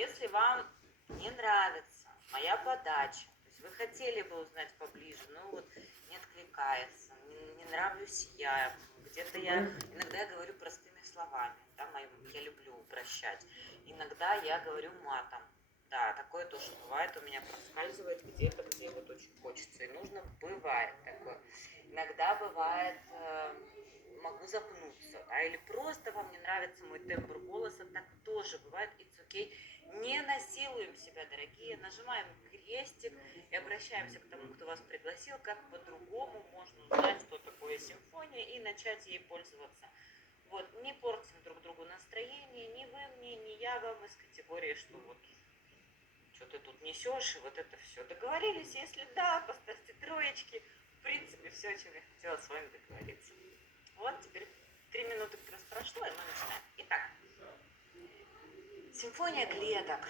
Если вам не нравится моя подача, то есть вы хотели бы узнать поближе, но вот не откликается, не нравлюсь я, где-то я иногда говорю простыми словами, да, я люблю упрощать, иногда я говорю матом. Да, такое тоже бывает, у меня проскальзывает где-то, где вот очень хочется, и нужно, бывает такое. Иногда бывает, могу запнуться, да, или просто вам не нравится мой тембр голоса, так тоже бывает, it's okay. Не насилуем себя, дорогие, нажимаем крестик и обращаемся к тому, кто вас пригласил, как по-другому можно узнать, что такое симфония, и начать ей пользоваться. Вот, не портим друг другу настроение, ни вы мне, ни я вам из категории, что вот что ты тут несешь, и вот это все. Договорились? Если да, поставьте троечки. В принципе, все, о чем я хотела с вами договориться. Вот, теперь 3 минуты как раз прошло, и мы начинаем. Итак, симфония клеток.